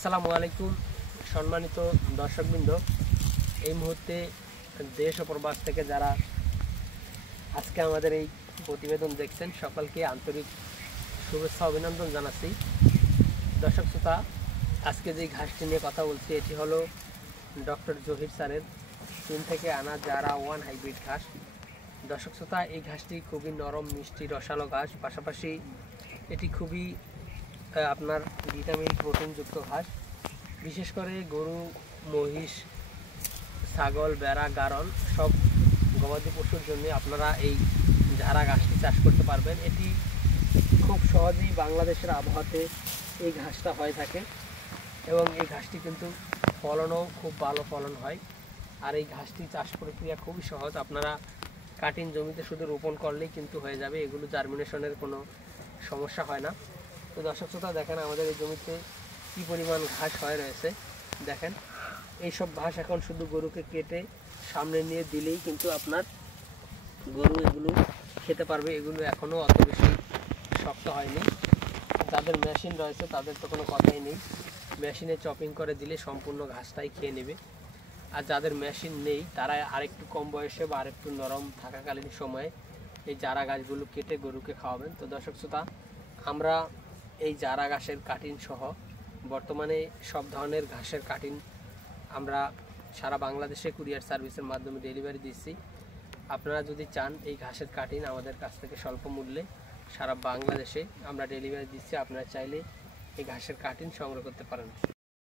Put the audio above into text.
আসসালামু আলাইকুম সম্মানিত দর্শকবৃন্দ, এই মুহূর্তে দেশ ও প্রবাস থেকে যারা আজকে আমাদের এই প্রতিবেদন দেখছেন সকলকে আন্তরিক শুভেচ্ছা অভিনন্দন জানাচ্ছি। দর্শক শ্রোতা, আজকে যে ঘাসটি নিয়ে কথা বলছি এটি হলো ডক্টর জহির স্যারের চীন থেকে আনা জারা ওয়ান হাইব্রিড ঘাস। দর্শক শ্রোতা, এই ঘাসটি খুবই নরম মিষ্টি রসালো ঘাস, পাশাপাশি এটি খুবই আপনার ভিটামিন প্রোটিনযুক্ত ঘাস। বিশেষ করে গরু, মহিষ, ছাগল, বেড়া, গারল সব গবাদি পশুর জন্য আপনারা এই ঝাড়া ঘাসটি চাষ করতে পারবেন। এটি খুব সহজেই বাংলাদেশের আবহাওয়াতে এই ঘাসটা হয়ে থাকে এবং এই ঘাসটি কিন্তু ফলনও খুব ভালো ফলন হয়। আর এই ঘাসটি চাষ প্রক্রিয়া খুবই সহজ, আপনারা কাটিং জমিতে শুধু রোপণ করলেই কিন্তু হয়ে যাবে, এগুলো জার্মিনেশনের কোনো সমস্যা হয় না। তো দর্শক শ্রোতা, দেখেন আমাদের এই জমিতে কী পরিমাণ ঘাস হয়ে রয়েছে। দেখেন এইসব ঘাস এখন শুধু গরুকে কেটে সামনে নিয়ে দিলেই কিন্তু আপনার গরু এগুলো খেতে পারবে। এগুলো এখনও অত বেশি শক্ত হয়নি। যাদের মেশিন রয়েছে তাদের তো কোনো কথাই নেই, মেশিনে চপিং করে দিলে সম্পূর্ণ ঘাসটাই খেয়ে নেবে। আর যাদের মেশিন নেই তারা আরেকটু কম বয়সে বা আরেকটু নরম থাকাকালীন সময়ে এই জারা ঘাসগুলো কেটে গরুকে খাওয়াবেন। তো দর্শক শ্রোতা, আমরা এই জারা ঘাসের কাটিং সহ বর্তমানে সব ধরনের ঘাসের কাটিং আমরা সারা বাংলাদেশে কুরিয়ার সার্ভিসের মাধ্যমে ডেলিভারি দিচ্ছি। আপনারা যদি চান এই ঘাসের কাটিং আমাদের কাছ থেকে স্বল্প মূল্যে সারা বাংলাদেশে আমরা ডেলিভারি দিচ্ছি, আপনারা চাইলে এই ঘাসের কাটিং সংগ্রহ করতে পারেন।